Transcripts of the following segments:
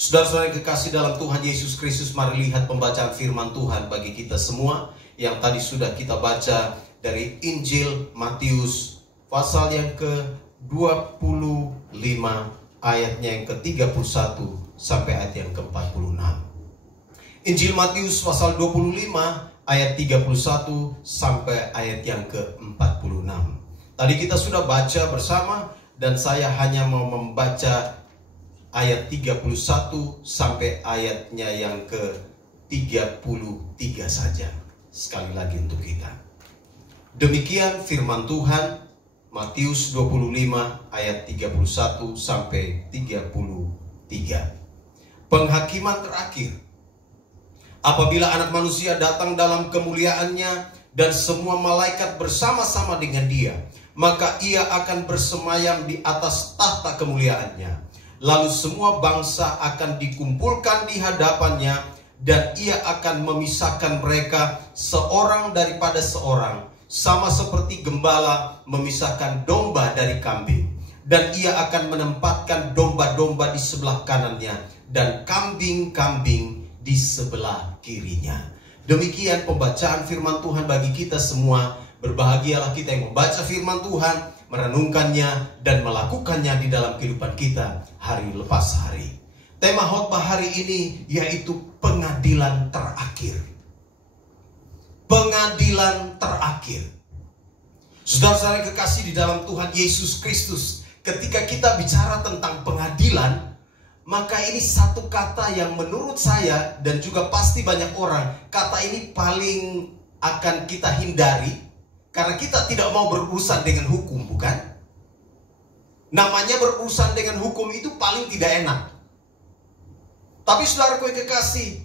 Saudara-saudara yang kekasih dalam Tuhan Yesus Kristus, mari lihat pembacaan firman Tuhan bagi kita semua yang tadi sudah kita baca dari Injil Matius pasal yang ke-25 ayatnya yang ke-31 sampai ayat yang ke-46. Injil Matius pasal 25 ayat 31 sampai ayat yang ke-46. Tadi kita sudah baca bersama dan saya hanya mau membaca ayat 31 sampai ayatnya yang ke-33 saja. Sekali lagi untuk kita. Demikian firman Tuhan, Matius 25 ayat 31 sampai 33. Penghakiman terakhir. Apabila Anak Manusia datang dalam kemuliaannya dan semua malaikat bersama-sama dengan dia, maka ia akan bersemayam di atas tahta kemuliaannya. Lalu semua bangsa akan dikumpulkan di hadapannya, dan ia akan memisahkan mereka seorang daripada seorang, sama seperti gembala memisahkan domba dari kambing. Dan ia akan menempatkan domba-domba di sebelah kanannya, dan kambing-kambing di sebelah kirinya. Demikian pembacaan firman Tuhan bagi kita semua. Berbahagialah kita yang membaca firman Tuhan, merenungkannya dan melakukannya di dalam kehidupan kita hari lepas hari. Tema khotbah hari ini yaitu pengadilan terakhir. Pengadilan terakhir. Saudara-saudara yang kekasih di dalam Tuhan Yesus Kristus, ketika kita bicara tentang pengadilan, maka ini satu kata yang menurut saya dan juga pasti banyak orang, kata ini paling akan kita hindari. Karena kita tidak mau berurusan dengan hukum, bukan? Namanya berurusan dengan hukum itu paling tidak enak. Tapi saudaraku yang kekasih,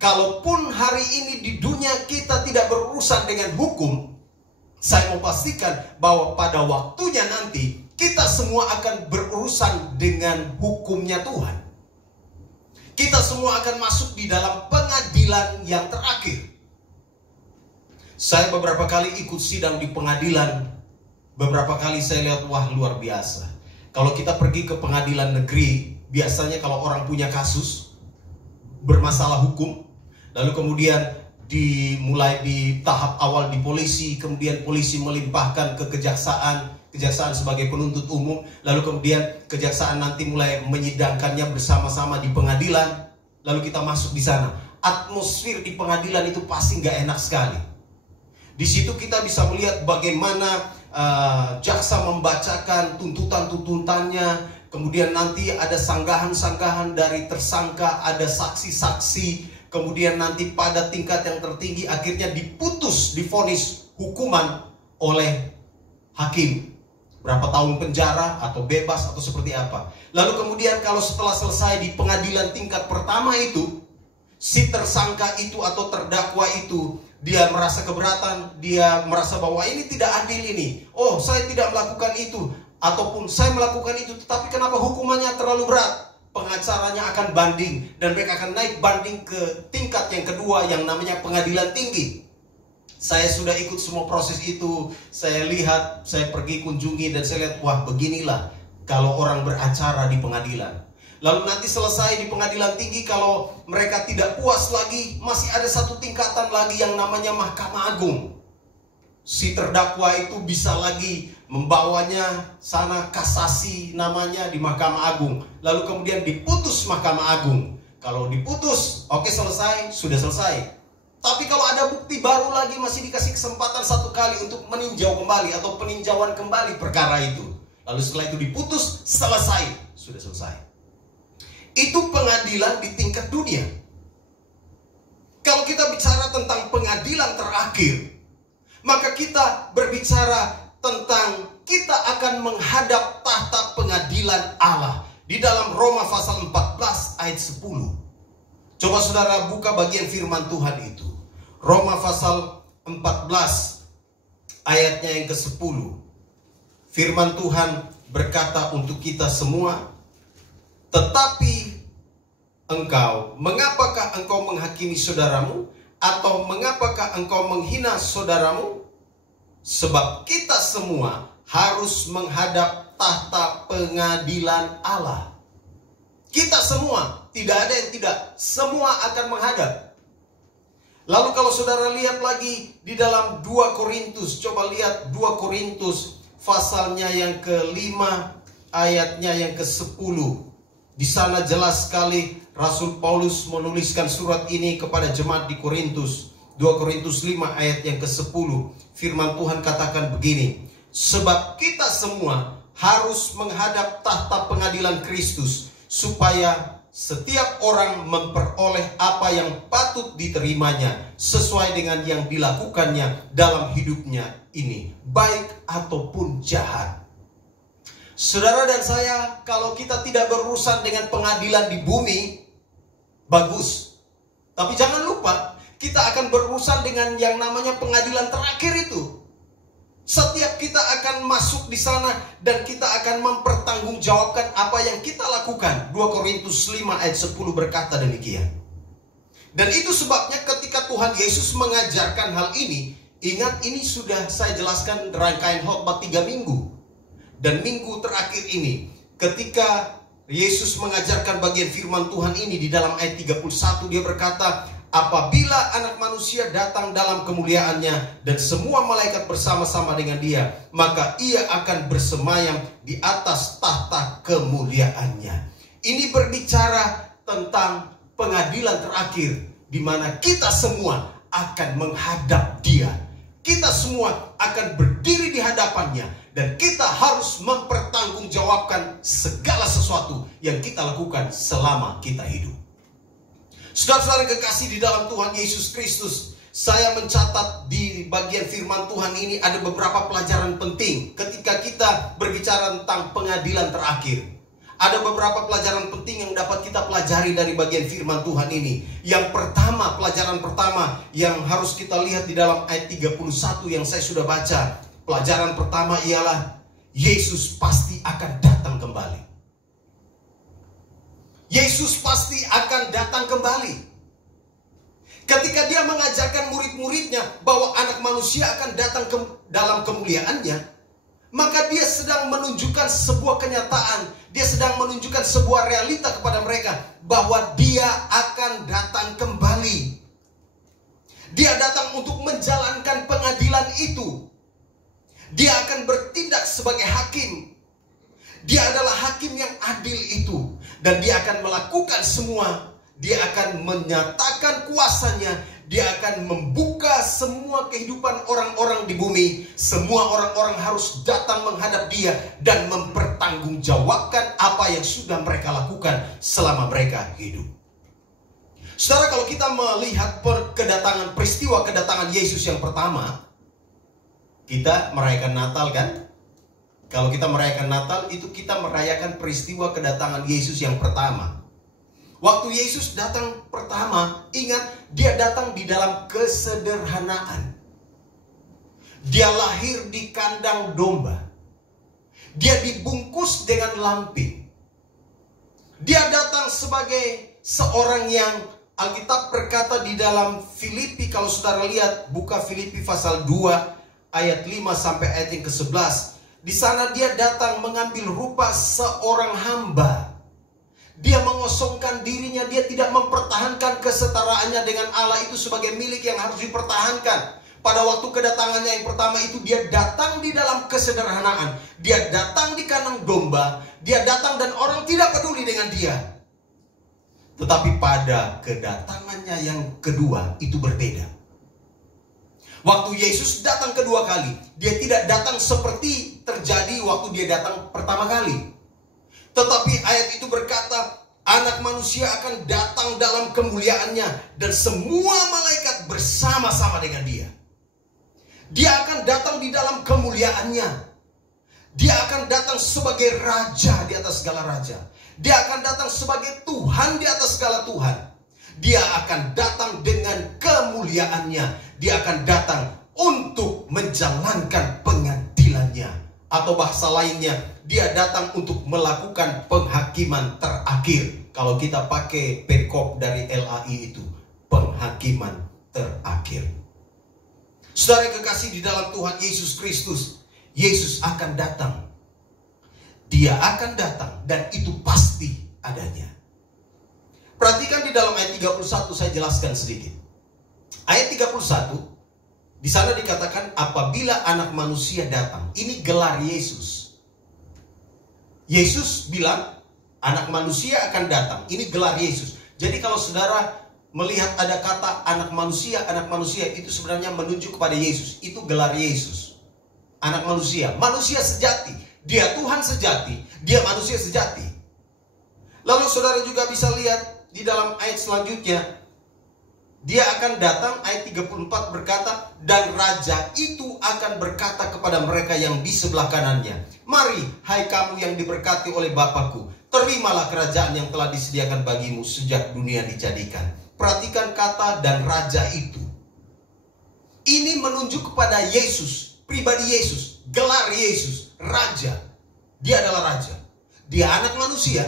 kalaupun hari ini di dunia kita tidak berurusan dengan hukum, saya mau pastikan bahwa pada waktunya nanti kita semua akan berurusan dengan hukumnya Tuhan. Kita semua akan masuk di dalam pengadilan yang terakhir. Saya beberapa kali ikut sidang di pengadilan. Beberapa kali saya lihat, wah luar biasa. Kalau kita pergi ke pengadilan negeri, biasanya kalau orang punya kasus bermasalah hukum, lalu kemudian dimulai di tahap awal di polisi, kemudian polisi melimpahkan ke kejaksaan, kejaksaan sebagai penuntut umum, lalu kemudian kejaksaan nanti mulai menyidangkannya bersama-sama di pengadilan, lalu kita masuk di sana. Atmosfer di pengadilan itu pasti nggak enak sekali. Di situ kita bisa melihat bagaimana jaksa membacakan tuntutan-tuntutannya, kemudian nanti ada sanggahan-sanggahan dari tersangka, ada saksi-saksi, kemudian nanti pada tingkat yang tertinggi akhirnya diputus, divonis hukuman oleh hakim. Berapa tahun penjara atau bebas atau seperti apa. Lalu kemudian kalau setelah selesai di pengadilan tingkat pertama itu, si tersangka itu atau terdakwa itu, dia merasa keberatan, dia merasa bahwa ini tidak adil ini. Oh, saya tidak melakukan itu. Ataupun saya melakukan itu, tetapi kenapa hukumannya terlalu berat? Pengacaranya akan banding. Dan mereka akan naik banding ke tingkat yang kedua yang namanya pengadilan tinggi. Saya sudah ikut semua proses itu. Saya lihat, saya pergi kunjungi dan saya lihat, wah beginilah kalau orang beracara di pengadilan. Lalu nanti selesai di pengadilan tinggi, kalau mereka tidak puas lagi, masih ada satu tingkatan lagi yang namanya Mahkamah Agung. Si terdakwa itu bisa lagi membawanya sana kasasi namanya di Mahkamah Agung. Lalu kemudian diputus Mahkamah Agung. Kalau diputus, oke selesai, sudah selesai. Tapi kalau ada bukti baru lagi, masih dikasih kesempatan satu kali untuk meninjau kembali atau peninjauan kembali perkara itu. Lalu setelah itu diputus, selesai, sudah selesai. Itu pengadilan di tingkat dunia. Kalau kita bicara tentang pengadilan terakhir, maka kita berbicara tentang kita akan menghadap tahta pengadilan Allah. Di dalam Roma pasal 14 ayat 10. Coba saudara buka bagian firman Tuhan itu. Roma pasal 14 ayatnya yang ke-10. Firman Tuhan berkata untuk kita semua, tetapi engkau, mengapakah engkau menghakimi saudaramu? Atau mengapakah engkau menghina saudaramu? Sebab kita semua harus menghadap tahta pengadilan Allah. Kita semua, Tidak ada yang tidak. Semua akan menghadap. Lalu kalau saudara lihat lagi di dalam 2 Korintus. Coba lihat 2 Korintus pasalnya yang ke-5 ayatnya yang ke-10. Di sana jelas sekali Rasul Paulus menuliskan surat ini kepada jemaat di Korintus. 2 Korintus 5 ayat yang ke-10. Firman Tuhan katakan begini. Sebab kita semua harus menghadap tahta pengadilan Kristus, supaya setiap orang memperoleh apa yang patut diterimanya sesuai dengan yang dilakukannya dalam hidupnya ini, baik ataupun jahat. Saudara dan saya, kalau kita tidak berurusan dengan pengadilan di bumi, bagus. Tapi jangan lupa, kita akan berurusan dengan yang namanya pengadilan terakhir itu. Setiap kita akan masuk di sana dan kita akan mempertanggungjawabkan apa yang kita lakukan. 2 Korintus 5 ayat 10 berkata demikian. Dan itu sebabnya ketika Tuhan Yesus mengajarkan hal ini, ingat ini sudah saya jelaskan rangkaian khotbah 3 minggu. Dan minggu terakhir ini, ketika Yesus mengajarkan bagian firman Tuhan ini di dalam ayat 31, dia berkata, apabila anak manusia datang dalam kemuliaannya dan semua malaikat bersama-sama dengan dia, maka ia akan bersemayam di atas tahta kemuliaannya. Ini berbicara tentang pengadilan terakhir, di mana kita semua akan menghadap dia. Kita semua akan berdiri di hadapannya, dan kita harus mempertanggungjawabkan segala sesuatu yang kita lakukan selama kita hidup. Saudara-saudara kekasih di dalam Tuhan Yesus Kristus, saya mencatat di bagian firman Tuhan ini ada beberapa pelajaran penting ketika kita berbicara tentang pengadilan terakhir. Ada beberapa pelajaran penting yang dapat kita pelajari dari bagian firman Tuhan ini. Yang pertama, pelajaran pertama yang harus kita lihat di dalam ayat 31 yang saya sudah baca. Pelajaran pertama ialah Yesus pasti akan datang kembali. Yesus pasti akan datang kembali. Ketika dia mengajarkan murid-muridnya bahwa anak manusia akan datang dalam kemuliaannya, maka dia sedang menunjukkan sebuah kenyataan. Dia sedang menunjukkan sebuah realita kepada mereka bahwa dia akan datang kembali. Dia datang untuk menjalankan pengadilan itu. Dia akan bertindak sebagai hakim. Dia adalah hakim yang adil itu. Dan dia akan melakukan semua. Dia akan menyatakan kuasanya. Dia akan membuka semua kehidupan orang-orang di bumi. Semua orang-orang harus datang menghadap dia dan mempertanggungjawabkan apa yang sudah mereka lakukan selama mereka hidup. Saudara, kalau kita melihat peristiwa kedatangan Yesus yang pertama, kita merayakan Natal kan? Kalau kita merayakan Natal, itu kita merayakan peristiwa kedatangan Yesus yang pertama. Waktu Yesus datang pertama, ingat, dia datang di dalam kesederhanaan. Dia lahir di kandang domba. Dia dibungkus dengan lampin. Dia datang sebagai seorang yang Alkitab berkata di dalam Filipi, kalau saudara lihat, buka Filipi pasal 2 ayat 5 sampai ayat yang ke-11. Di sana dia datang mengambil rupa seorang hamba. Dia mengosongkan dirinya, dia tidak mempertahankan kesetaraannya dengan Allah itu sebagai milik yang harus dipertahankan. Pada waktu kedatangannya yang pertama itu, dia datang di dalam kesederhanaan. Dia datang di kandang domba. Dia datang dan orang tidak peduli dengan dia. Tetapi pada kedatangannya yang kedua itu berbeda. Waktu Yesus datang kedua kali, dia tidak datang seperti terjadi waktu dia datang pertama kali. Tetapi ayat itu berkata, anak manusia akan datang dalam kemuliaannya dan semua malaikat bersama-sama dengan dia. Dia akan datang di dalam kemuliaannya. Dia akan datang sebagai raja di atas segala raja. Dia akan datang sebagai Tuhan di atas segala Tuhan. Dia akan datang dengan kemuliaannya. Dia akan datang untuk menjalankan pengadilannya. Atau bahasa lainnya, dia datang untuk melakukan penghakiman terakhir. Kalau kita pakai perikop dari LAI itu, penghakiman terakhir. Saudara kekasih di dalam Tuhan Yesus Kristus, Yesus akan datang. Dia akan datang dan itu pasti adanya. Perhatikan di dalam ayat 31, saya jelaskan sedikit. Ayat 31, di sana dikatakan apabila anak manusia datang. Ini gelar Yesus. Yesus bilang anak manusia akan datang. Ini gelar Yesus. Jadi kalau saudara melihat ada kata anak manusia itu sebenarnya menunjuk kepada Yesus. Itu gelar Yesus. Anak manusia sejati. Dia Tuhan sejati, dia manusia sejati. Lalu saudara juga bisa lihat di dalam ayat selanjutnya, dia akan datang, ayat 34 berkata, dan raja itu akan berkata kepada mereka yang di sebelah kanannya, mari hai kamu yang diberkati oleh Bapakku, terimalah kerajaan yang telah disediakan bagimu sejak dunia dijadikan. Perhatikan kata dan raja itu. Ini menunjuk kepada Yesus, pribadi Yesus, gelar Yesus, raja. Dia adalah raja. Dia anak manusia,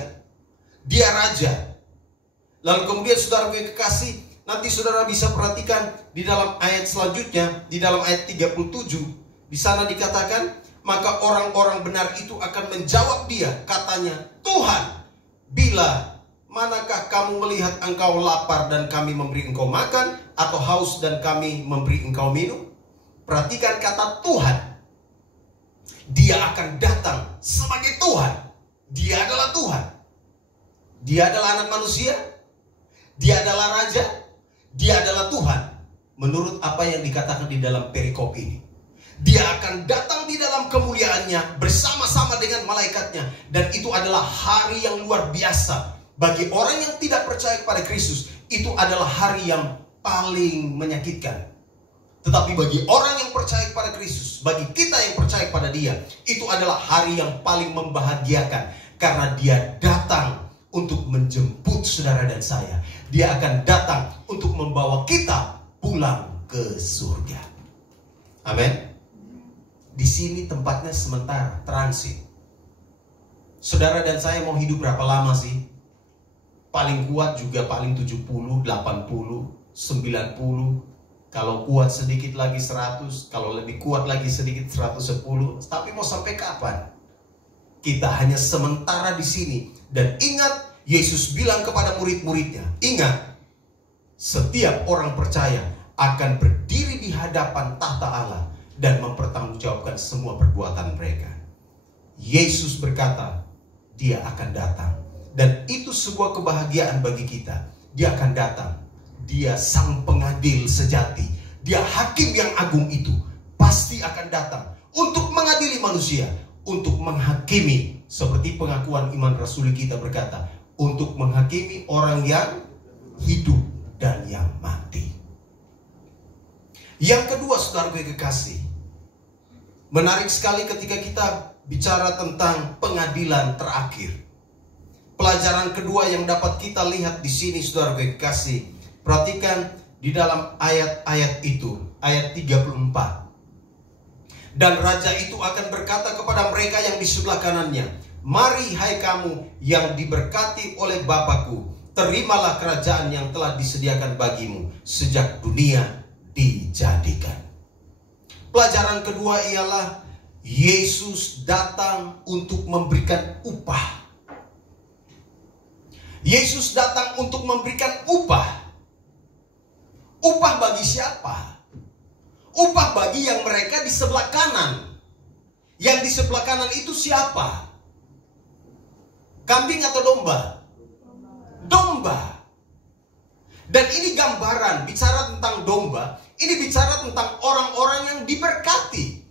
dia raja. Lalu kemudian saudara kekasih, nanti saudara bisa perhatikan di dalam ayat selanjutnya, di dalam ayat 37, di sana dikatakan, maka orang-orang benar itu akan menjawab dia, katanya, Tuhan, bila manakah kamu melihat engkau lapar dan kami memberi engkau makan, atau haus dan kami memberi engkau minum? Perhatikan kata Tuhan. Dia akan datang sebagai Tuhan. Dia adalah Tuhan. Dia adalah anak manusia. Dia adalah raja. Dia adalah Tuhan. Menurut apa yang dikatakan di dalam perikop ini. Dia akan datang di dalam kemuliaannya bersama-sama dengan malaikatnya. Dan itu adalah hari yang luar biasa. Bagi orang yang tidak percaya kepada Kristus, itu adalah hari yang paling menyakitkan. Tetapi bagi orang yang percaya kepada Kristus, bagi kita yang percaya kepada Dia, itu adalah hari yang paling membahagiakan. Karena Dia datang untuk menjemput saudara dan saya. Dia akan datang untuk membawa kita pulang ke surga. Amin. Di sini tempatnya sementara, transit. Saudara dan saya mau hidup berapa lama sih? Paling kuat juga paling 70, 80, 90. Kalau kuat sedikit lagi 100. Kalau lebih kuat lagi sedikit 110. Tapi mau sampai kapan? Kita hanya sementara di sini. Dan ingat, Yesus bilang kepada murid-muridnya, ingat, setiap orang percaya akan berdiri di hadapan tahta Allah dan mempertanggungjawabkan semua perbuatan mereka. Yesus berkata, Dia akan datang. Dan itu sebuah kebahagiaan bagi kita. Dia akan datang. Dia sang pengadil sejati. Dia hakim yang agung itu. Pasti akan datang untuk mengadili manusia, untuk menghakimi, seperti pengakuan iman rasuli kita berkata, untuk menghakimi orang yang hidup dan yang mati. Yang kedua, saudara kekasih, menarik sekali ketika kita bicara tentang pengadilan terakhir. Pelajaran kedua yang dapat kita lihat di sini, saudara kekasih, perhatikan di dalam ayat-ayat itu, ayat 34. Dan raja itu akan berkata kepada mereka yang di sebelah kanannya, mari hai kamu yang diberkati oleh Bapakku, terimalah kerajaan yang telah disediakan bagimu sejak dunia dijadikan. Pelajaran kedua ialah Yesus datang untuk memberikan upah. Yesus datang untuk memberikan upah. Upah bagi siapa? Upah bagi yang mereka di sebelah kanan. Yang di sebelah kanan itu siapa? Kambing atau domba? Domba. Dan ini gambaran, bicara tentang domba. Ini bicara tentang orang-orang yang diberkati.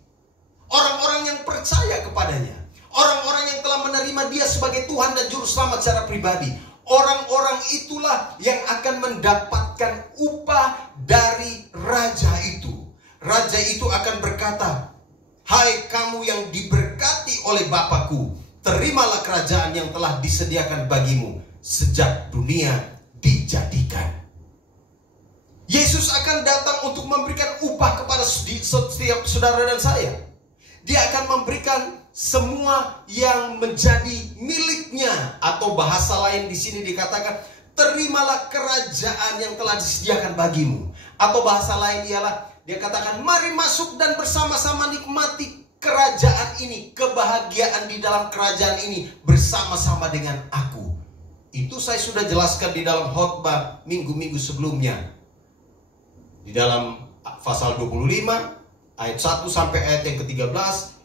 Orang-orang yang percaya kepadanya. Orang-orang yang telah menerima Dia sebagai Tuhan dan Juru Selamat secara pribadi. Orang-orang itulah yang akan mendapatkan upah dari raja itu. Raja itu akan berkata, hai kamu yang diberkati oleh Bapakku, terimalah kerajaan yang telah disediakan bagimu sejak dunia dijadikan. Yesus akan datang untuk memberikan upah kepada setiap saudara dan saya. Dia akan memberikan semua yang menjadi miliknya, atau bahasa lain di sini dikatakan, terimalah kerajaan yang telah disediakan bagimu. Atau bahasa lain ialah dia katakan, mari masuk dan bersama-sama nikmati kerajaan ini, kebahagiaan di dalam kerajaan ini bersama-sama dengan aku. Itu saya sudah jelaskan di dalam khotbah minggu-minggu sebelumnya. Di dalam pasal 25 ayat 1 sampai ayat yang ke-13,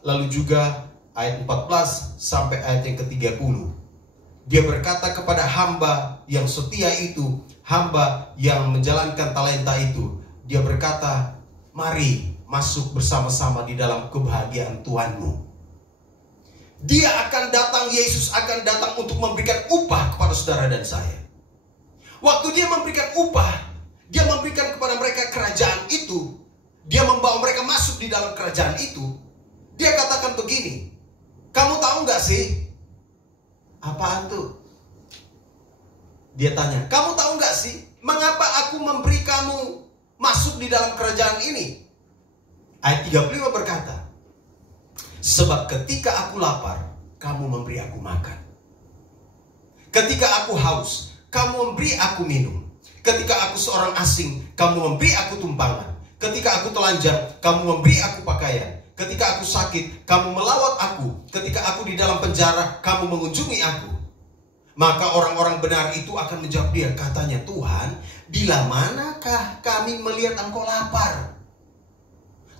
lalu juga ayat 14 sampai ayat yang ke-30. Dia berkata kepada hamba yang setia itu, hamba yang menjalankan talenta itu, dia berkata, mari masuk bersama-sama di dalam kebahagiaan Tuhanmu. Dia akan datang, Yesus akan datang untuk memberikan upah kepada saudara dan saya. Waktu dia memberikan upah, dia memberikan kepada mereka kerajaan itu, dia membawa mereka masuk di dalam kerajaan itu. Dia katakan begini, kamu tahu gak sih? Apaan tuh? Dia tanya, kamu tahu gak sih? Mengapa aku memberi kamu masuk di dalam kerajaan ini? Ayat 35 berkata, sebab ketika aku lapar, kamu memberi aku makan. Ketika aku haus, kamu memberi aku minum. Ketika aku seorang asing, kamu memberi aku tumpangan. Ketika aku telanjang, kamu memberi aku pakaian. Ketika aku sakit, kamu melawat aku. Ketika aku di dalam penjara, kamu mengunjungi aku. Maka orang-orang benar itu akan menjawab dia, katanya, Tuhan, bila manakah kami melihat engkau lapar?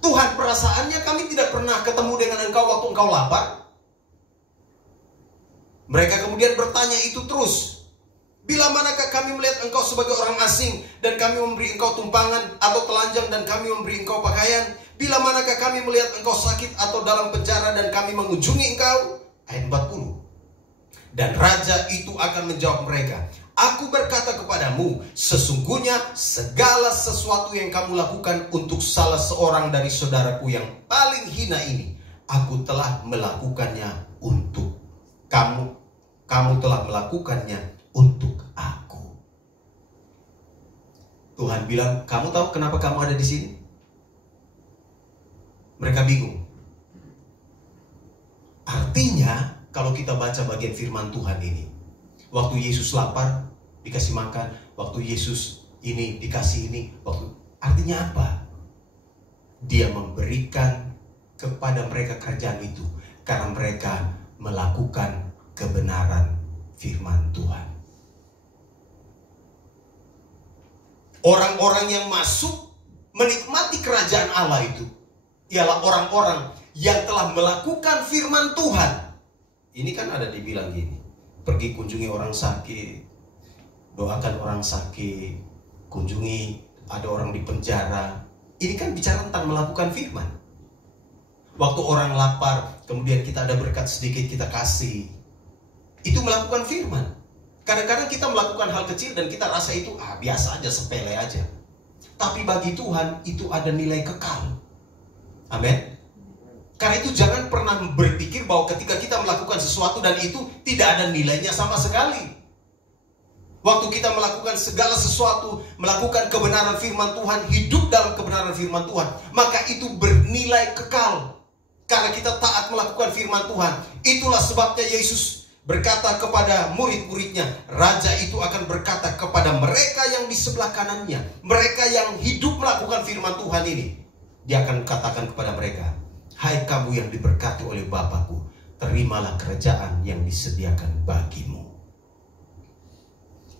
Tuhan, perasaannya kami tidak pernah ketemu dengan engkau waktu engkau lapar. Mereka kemudian bertanya itu terus. Bila manakah kami melihat engkau sebagai orang asing dan kami memberi engkau tumpangan, atau telanjang dan kami memberi engkau pakaian? Bila manakah kami melihat engkau sakit atau dalam penjara dan kami mengunjungi engkau? Ayat 40. Dan raja itu akan menjawab mereka, aku berkata kepadamu, sesungguhnya segala sesuatu yang kamu lakukan untuk salah seorang dari saudaraku yang paling hina ini, aku telah melakukannya untuk kamu. Kamu telah melakukannya untuk aku. Tuhan bilang, kamu tahu kenapa kamu ada di sini? Mereka bingung. Artinya, kalau kita baca bagian firman Tuhan ini, waktu Yesus lapar, dikasih makan. Waktu Yesus ini, dikasih ini. Artinya apa? Dia memberikan kepada mereka kerajaan itu, karena mereka melakukan kebenaran firman Tuhan. Orang-orang yang masuk menikmati kerajaan Allah itu ialah orang-orang yang telah melakukan firman Tuhan. Ini kan ada dibilang gini, pergi kunjungi orang sakit, doakan orang sakit, kunjungi ada orang di penjara. Ini kan bicara tentang melakukan firman. Waktu orang lapar, kemudian kita ada berkat sedikit, kita kasih. Itu melakukan firman. Kadang-kadang kita melakukan hal kecil dan kita rasa itu biasa aja, sepele aja. Tapi bagi Tuhan itu ada nilai kekal. Amin. Karena itu jangan pernah berpikir bahwa ketika kita melakukan sesuatu dan itu tidak ada nilainya sama sekali. Waktu kita melakukan segala sesuatu, melakukan kebenaran firman Tuhan, hidup dalam kebenaran firman Tuhan, maka itu bernilai kekal. Karena kita taat melakukan firman Tuhan. Itulah sebabnya Yesus berkata kepada murid-muridnya, raja itu akan berkata kepada mereka yang di sebelah kanannya, mereka yang hidup melakukan firman Tuhan ini, dia akan katakan kepada mereka, hai kamu yang diberkati oleh Bapakku, terimalah kerajaan yang disediakan bagimu.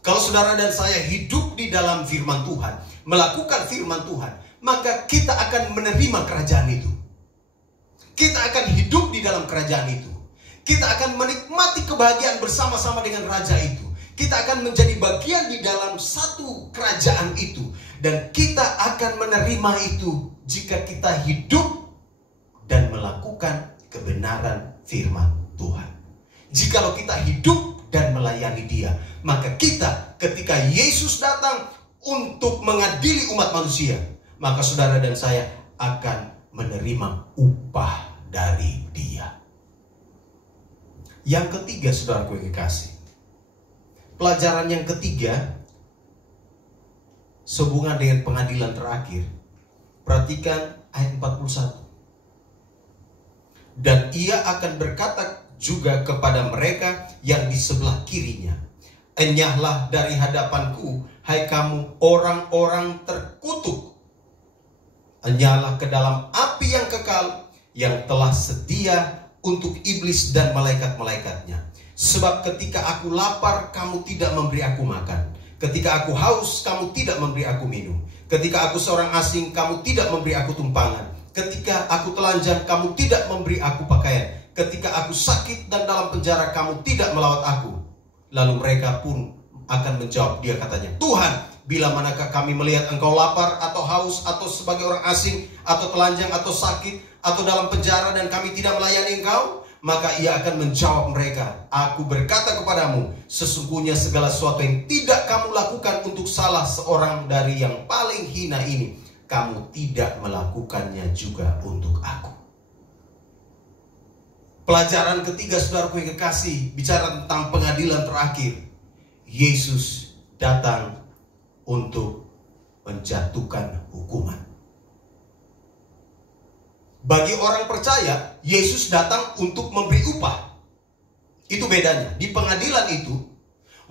Kalau saudara dan saya hidup di dalam firman Tuhan, melakukan firman Tuhan, maka kita akan menerima kerajaan itu. Kita akan hidup di dalam kerajaan itu. Kita akan menikmati kebahagiaan bersama-sama dengan raja itu. Kita akan menjadi bagian di dalam satu kerajaan itu. Dan kita akan menerima itu jika kita hidup dan melakukan kebenaran firman Tuhan. Jikalau kita hidup dan melayani Dia, maka kita ketika Yesus datang untuk mengadili umat manusia, maka saudara dan saya akan menerima upah dari Dia. Yang ketiga, saudaraku yang kekasih, pelajaran yang ketiga sehubungan dengan pengadilan terakhir. Perhatikan ayat 41. Dan ia akan berkata juga kepada mereka yang di sebelah kirinya, enyahlah dari hadapanku, hai kamu orang-orang terkutuk. Enyahlah ke dalam api yang kekal, yang telah sedia untuk iblis dan malaikat-malaikatnya. Sebab ketika aku lapar, kamu tidak memberi aku makan. Ketika aku haus, kamu tidak memberi aku minum. Ketika aku seorang asing, kamu tidak memberi aku tumpangan. Ketika aku telanjang, kamu tidak memberi aku pakaian. Ketika aku sakit dan dalam penjara, kamu tidak melawat aku. Lalu mereka pun akan menjawab, dia katanya, Tuhan, bila manakah kami melihat engkau lapar atau haus atau sebagai orang asing atau telanjang atau sakit atau dalam penjara dan kami tidak melayani engkau? Maka ia akan menjawab mereka, aku berkata kepadamu, sesungguhnya segala sesuatu yang tidak kamu lakukan untuk salah seorang dari yang paling hina ini, kamu tidak melakukannya juga untuk aku. Pelajaran ketiga, saudaraku yang kekasih, bicara tentang pengadilan terakhir. Yesus datang untuk menjatuhkan hukuman. Bagi orang percaya, Yesus datang untuk memberi upah. Itu bedanya. Di pengadilan itu,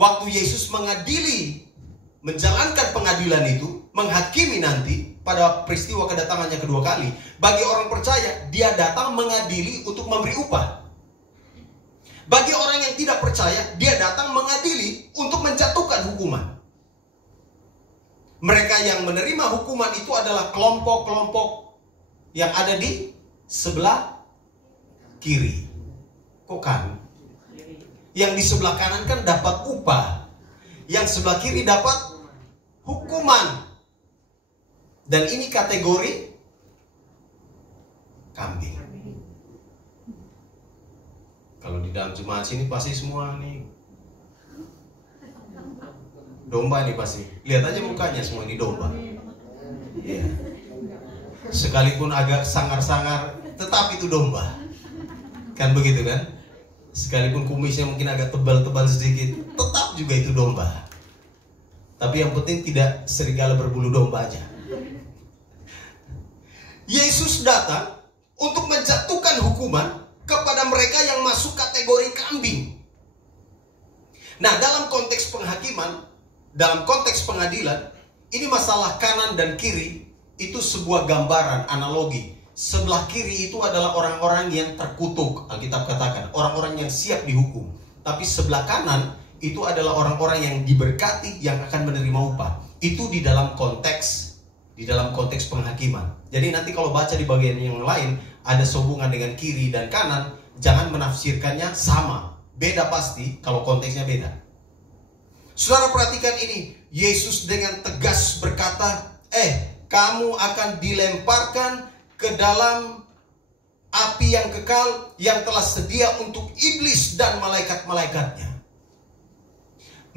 waktu Yesus mengadili, menjalankan pengadilan itu, menghakimi nanti pada peristiwa kedatangannya kedua kali, bagi orang percaya, dia datang mengadili untuk memberi upah. Bagi orang yang tidak percaya, dia datang mengadili untuk menjatuhkan hukuman. Mereka yang menerima hukuman itu adalah kelompok-kelompok yang ada di sebelah kiri. Kok kan? Yang di sebelah kanan kan dapat upah. Yang sebelah kiri dapat hukuman. Dan ini kategori kambing. Kalau di dalam jemaat sini pasti semua nih domba nih pasti. Lihat aja mukanya semua ini domba. Iya. Sekalipun agak sangar-sangar, tetap itu domba. Kan begitu kan? Sekalipun kumisnya mungkin agak tebal-tebal sedikit, tetap juga itu domba. Tapi yang penting tidak serigala berbulu domba aja. Yesus datang untuk menjatuhkan hukuman kepada mereka yang masuk kategori kambing. Nah, dalam konteks penghakiman, dalam konteks pengadilan, ini masalah kanan dan kiri. Itu sebuah gambaran, analogi. Sebelah kiri itu adalah orang-orang yang terkutuk, Alkitab katakan, orang-orang yang siap dihukum. Tapi sebelah kanan itu adalah orang-orang yang diberkati, yang akan menerima upah. Itu di dalam konteks penghakiman. Jadi nanti kalau baca di bagian yang lain ada sehubungan dengan kiri dan kanan, jangan menafsirkannya sama. Beda pasti kalau konteksnya beda. Saudara perhatikan ini, Yesus dengan tegas berkata, kamu akan dilemparkan ke dalam api yang kekal yang telah sedia untuk iblis dan malaikat-malaikatnya.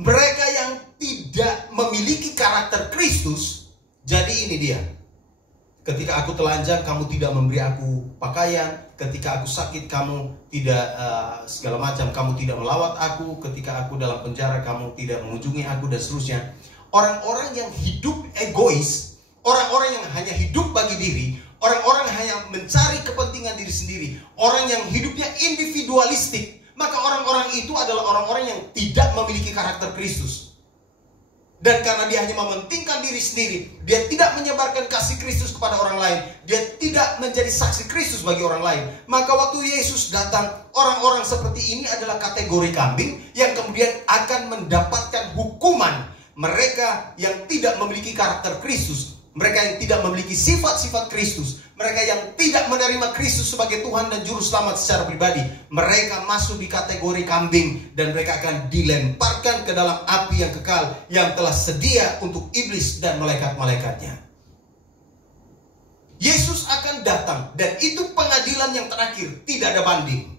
Mereka yang tidak memiliki karakter Kristus, jadi ini dia. Ketika aku telanjang, kamu tidak memberi aku pakaian. Ketika aku sakit, kamu tidak segala macam, kamu tidak melawat aku. Ketika aku dalam penjara, kamu tidak mengunjungi aku, dan seterusnya. Orang-orang yang hidup egois, orang-orang yang hanya hidup bagi diri, orang-orang hanya mencari kepentingan diri sendiri, orang yang hidupnya individualistik, maka orang-orang itu adalah orang-orang yang tidak memiliki karakter Kristus. Dan karena dia hanya mementingkan diri sendiri, dia tidak menyebarkan kasih Kristus kepada orang lain, dia tidak menjadi saksi Kristus bagi orang lain. Maka waktu Yesus datang, orang-orang seperti ini adalah kategori kambing yang kemudian akan mendapatkan hukuman. Mereka yang tidak memiliki karakter Kristus, mereka yang tidak memiliki sifat-sifat Kristus, mereka yang tidak menerima Kristus sebagai Tuhan dan Juru Selamat secara pribadi, mereka masuk di kategori kambing dan mereka akan dilemparkan ke dalam api yang kekal yang telah sedia untuk iblis dan malaikat-malaikatnya. Yesus akan datang dan itu pengadilan yang terakhir, tidak ada banding.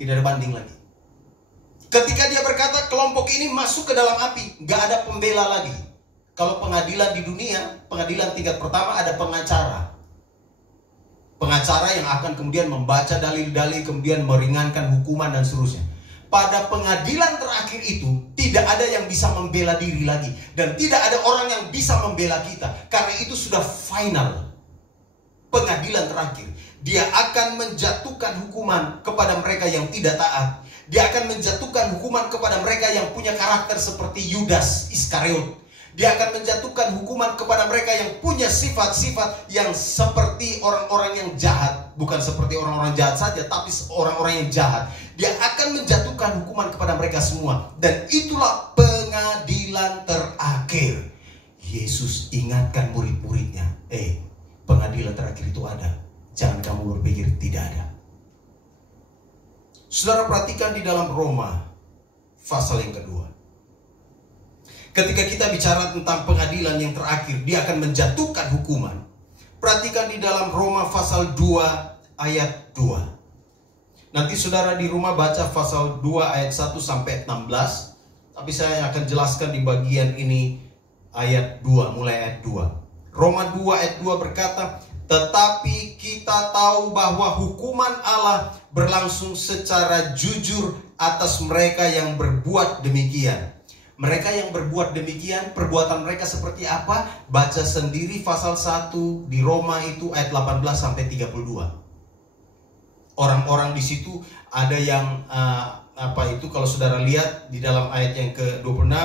Tidak ada banding lagi. Ketika dia berkata kelompok ini masuk ke dalam api, gak ada pembela lagi. Kalau pengadilan di dunia, pengadilan tingkat pertama ada pengacara. Pengacara yang akan kemudian membaca dalil-dalil, kemudian meringankan hukuman dan seterusnya. Pada pengadilan terakhir itu, tidak ada yang bisa membela diri lagi. Dan tidak ada orang yang bisa membela kita. Karena itu sudah final. Pengadilan terakhir. Dia akan menjatuhkan hukuman kepada mereka yang tidak taat. Dia akan menjatuhkan hukuman kepada mereka yang punya karakter seperti Yudas Iskariot. Dia akan menjatuhkan hukuman kepada mereka yang punya sifat-sifat yang seperti orang-orang yang jahat. Bukan seperti orang-orang jahat saja, tapi orang-orang yang jahat. Dia akan menjatuhkan hukuman kepada mereka semua. Dan itulah pengadilan terakhir. Yesus ingatkan murid-muridnya, pengadilan terakhir itu ada. Jangan kamu berpikir tidak ada. Saudara perhatikan di dalam Roma pasal yang kedua. Ketika kita bicara tentang pengadilan yang terakhir, dia akan menjatuhkan hukuman. Perhatikan di dalam Roma pasal 2 ayat 2. Nanti saudara di rumah baca pasal 2 ayat 1 sampai 16. Tapi saya akan jelaskan di bagian ini ayat 2, mulai ayat 2. Roma 2 ayat 2 berkata, tetapi kita tahu bahwa hukuman Allah berlangsung secara jujur atas mereka yang berbuat demikian. Mereka yang berbuat demikian, perbuatan mereka seperti apa? Baca sendiri pasal 1 di Roma itu ayat 18 sampai 32. Orang-orang di situ ada yang kalau saudara lihat di dalam ayat yang ke-26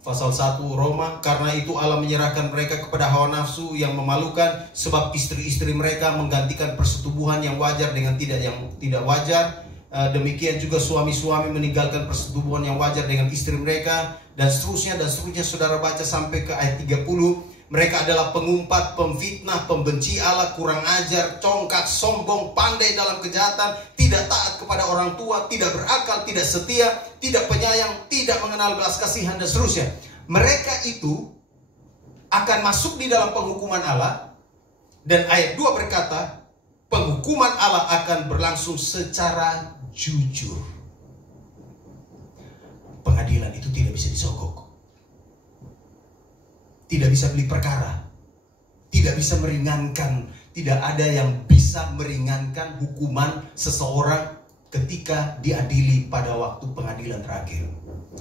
pasal 1 Roma, karena itu Allah menyerahkan mereka kepada hawa nafsu yang memalukan, sebab istri-istri mereka menggantikan persetubuhan yang wajar dengan yang tidak wajar. Demikian juga suami-suami meninggalkan persetubuhan yang wajar dengan istri mereka, dan seterusnya saudara baca sampai ke ayat 30. Mereka adalah pengumpat, pemfitnah, pembenci Allah, kurang ajar, congkak, sombong, pandai dalam kejahatan, tidak taat kepada orang tua, tidak berakal, tidak setia, tidak penyayang, tidak mengenal belas kasihan, dan seterusnya. Mereka itu akan masuk di dalam penghukuman Allah. Dan ayat 2 berkata, penghukuman Allah akan berlangsung secara jujur. Pengadilan itu tidak bisa disogok, tidak bisa beli perkara, tidak bisa meringankan. Tidak ada yang bisa meringankan hukuman seseorang ketika diadili pada waktu pengadilan terakhir.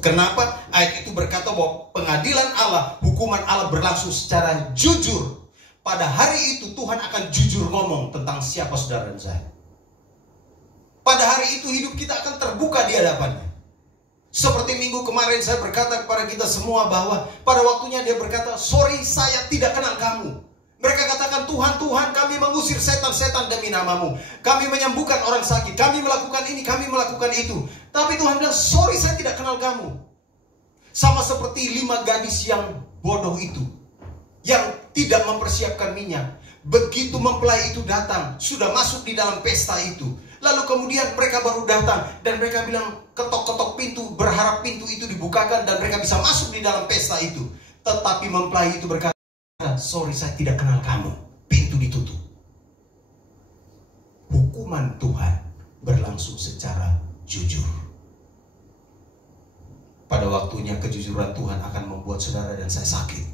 Kenapa? Ayat itu berkata bahwa pengadilan Allah, hukuman Allah berlangsung secara jujur. Pada hari itu Tuhan akan jujur ngomong tentang siapa saudara dan saya. Pada hari itu hidup kita akan terbuka di hadapannya. Seperti minggu kemarin saya berkata kepada kita semua bahwa pada waktunya dia berkata, sorry saya tidak kenal kamu. Mereka katakan, Tuhan, Tuhan, kami mengusir setan-setan demi namamu. Kami menyembuhkan orang sakit, kami melakukan ini, kami melakukan itu. Tapi Tuhan bilang, sorry saya tidak kenal kamu. Sama seperti 5 gadis yang bodoh itu, yang tidak mempersiapkan minyak. Begitu mempelai itu datang, sudah masuk di dalam pesta itu. Lalu kemudian mereka baru datang dan mereka bilang ketok-ketok pintu, berharap pintu itu dibukakan dan mereka bisa masuk di dalam pesta itu. Tetapi mempelai itu berkata, sorry saya tidak kenal kamu. Pintu ditutup. Hukuman Tuhan berlangsung secara jujur. Pada waktunya kejujuran Tuhan akan membuat saudara dan saya sakit.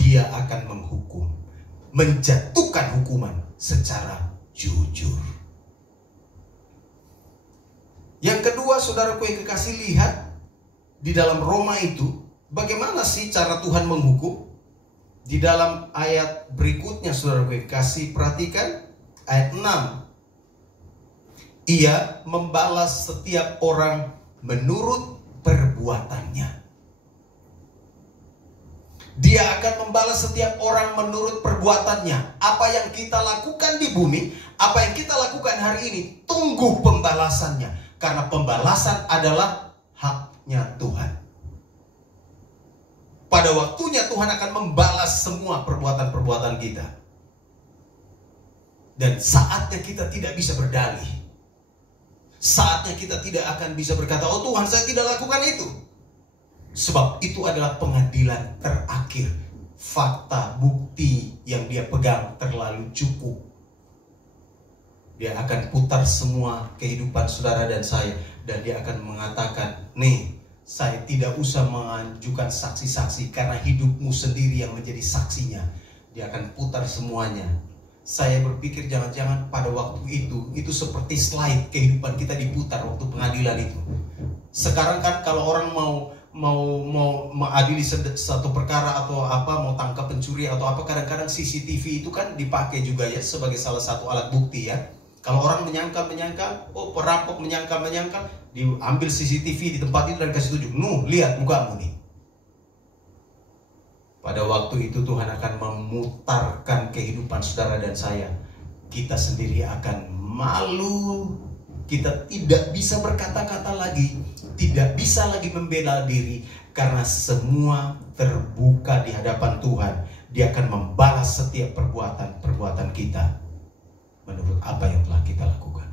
Dia akan menghukum, menjatuhkan hukuman secara jujur. Yang kedua, saudaraku yang kekasih, lihat di dalam Roma itu bagaimana sih cara Tuhan menghukum. Di dalam ayat berikutnya, saudaraku yang kekasih, perhatikan ayat 6. Ia membalas setiap orang menurut perbuatannya. Dia akan membalas setiap orang menurut perbuatannya. Apa yang kita lakukan di bumi, apa yang kita lakukan hari ini, tunggu pembalasannya. Karena pembalasan adalah haknya Tuhan. Pada waktunya Tuhan akan membalas semua perbuatan-perbuatan kita. Dan saatnya kita tidak bisa berdalih. Saatnya kita tidak akan bisa berkata, oh Tuhan saya tidak lakukan itu. Sebab itu adalah pengadilan terakhir. Fakta, bukti yang dia pegang terlalu cukup. Dia akan putar semua kehidupan saudara dan saya. Dan dia akan mengatakan, nih, saya tidak usah mengajukan saksi-saksi karena hidupmu sendiri yang menjadi saksinya. Dia akan putar semuanya. Saya berpikir jangan-jangan pada waktu itu seperti slide kehidupan kita diputar waktu pengadilan itu. Sekarang kan kalau orang mau mengadili satu perkara atau apa, mau tangkap pencuri atau apa, kadang-kadang CCTV itu kan dipakai juga ya sebagai salah satu alat bukti ya. Kalau orang menyangkal, oh perampok menyangkal, diambil CCTV di tempat itu dan kasih tunjuk, lihat mukamu nih. Pada waktu itu Tuhan akan memutarkan kehidupan saudara dan saya. Kita sendiri akan malu. Kita tidak bisa berkata-kata lagi, tidak bisa lagi membela diri, karena semua terbuka di hadapan Tuhan. Dia akan membalas setiap perbuatan kita menurut apa yang telah kita lakukan.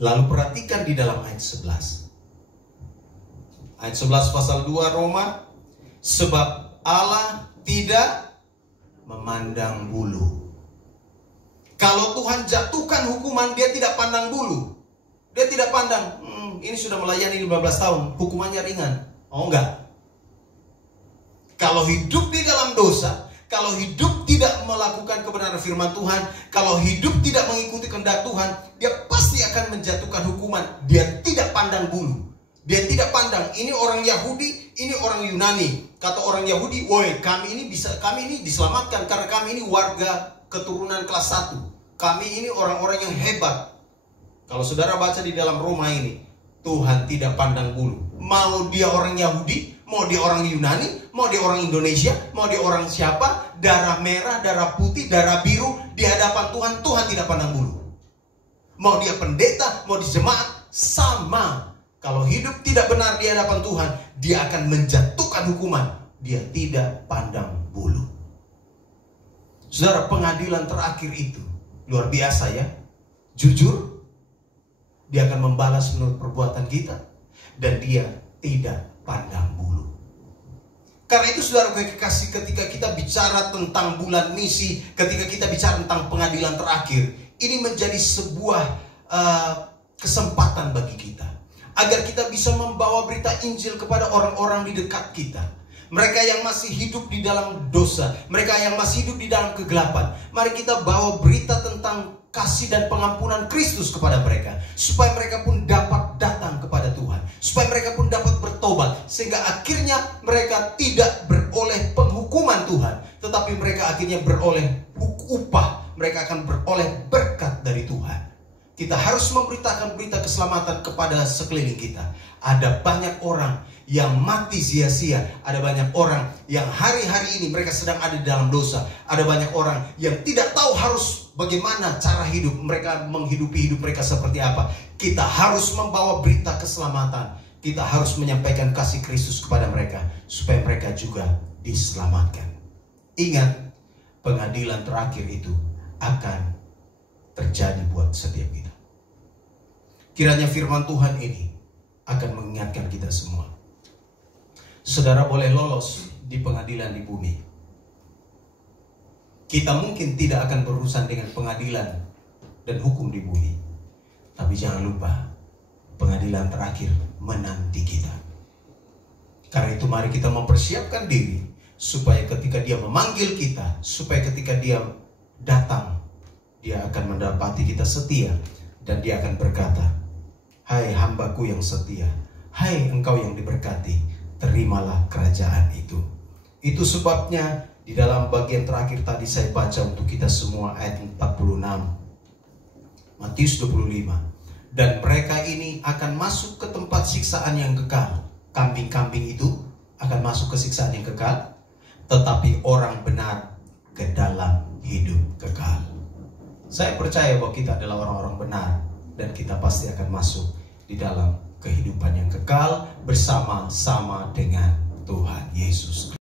Lalu perhatikan di dalam ayat 11. Ayat 11 pasal 2 Roma. Sebab Allah tidak memandang bulu. Kalau Tuhan jatuhkan hukuman, dia tidak pandang bulu. Dia tidak pandang, ini sudah melayani 15 tahun, hukumannya ringan. Oh enggak. Kalau hidup di dalam dosa, kalau hidup tidak melakukan kebenaran firman Tuhan, kalau hidup tidak mengikuti kehendak Tuhan, dia pasti akan menjatuhkan hukuman. Dia tidak pandang bulu. Dia tidak pandang, ini orang Yahudi, ini orang Yunani. Kata orang Yahudi, woi, kami ini diselamatkan karena kami ini warga keturunan kelas 1. Kami ini orang-orang yang hebat. Kalau saudara baca di dalam Roma ini, Tuhan tidak pandang bulu. Mau dia orang Yahudi, mau dia orang Yunani, mau dia orang Indonesia, mau dia orang siapa, darah merah, darah putih, darah biru, di hadapan Tuhan, Tuhan tidak pandang bulu. Mau dia pendeta, mau di jemaat, sama. Kalau hidup tidak benar di hadapan Tuhan, dia akan menjatuhkan hukuman. Dia tidak pandang bulu. Saudara, pengadilan terakhir itu luar biasa ya. Jujur, dia akan membalas menurut perbuatan kita, dan dia tidak pandang bulu. Karena itu saudara kekasih, ketika kita bicara tentang bulan misi, ketika kita bicara tentang pengadilan terakhir, ini menjadi sebuah kesempatan bagi kita, agar kita bisa membawa berita Injil kepada orang-orang di dekat kita. Mereka yang masih hidup di dalam dosa, mereka yang masih hidup di dalam kegelapan. Mari kita bawa berita tentang kasih dan pengampunan Kristus kepada mereka, supaya mereka pun dapat datang kepada Tuhan, supaya mereka pun dapat bertobat, sehingga akhirnya mereka tidak beroleh penghukuman Tuhan, tetapi mereka akhirnya beroleh upah. Mereka akan beroleh berkat dari Tuhan. Kita harus memberitakan berita keselamatan kepada sekeliling kita. Ada banyak orang yang mati sia-sia. Ada banyak orang yang hari-hari ini mereka sedang ada di dalam dosa. Ada banyak orang yang tidak tahu harus bagaimana cara hidup. Mereka menghidupi hidup mereka seperti apa. Kita harus membawa berita keselamatan. Kita harus menyampaikan kasih Kristus kepada mereka, supaya mereka juga diselamatkan. Ingat, pengadilan terakhir itu akan terjadi buat setiap kita. Kiranya firman Tuhan ini akan mengingatkan kita semua. Saudara boleh lolos di pengadilan di bumi. Kita mungkin tidak akan berurusan dengan pengadilan dan hukum di bumi. Tapi jangan lupa, pengadilan terakhir menanti kita. Karena itu mari kita mempersiapkan diri, supaya ketika dia memanggil kita, supaya ketika dia datang, dia akan mendapati kita setia, dan dia akan berkata, hai hambaku yang setia, hai engkau yang diberkati, terimalah kerajaan itu. Itu sebabnya di dalam bagian terakhir tadi saya baca untuk kita semua ayat 46, Matius 25. Dan mereka ini akan masuk ke tempat siksaan yang kekal. Kambing-kambing itu akan masuk ke siksaan yang kekal, tetapi orang benar ke dalam hidup kekal. Saya percaya bahwa kita adalah orang-orang benar, dan kita pasti akan masuk di dalam kehidupan yang kekal bersama-sama dengan Tuhan Yesus.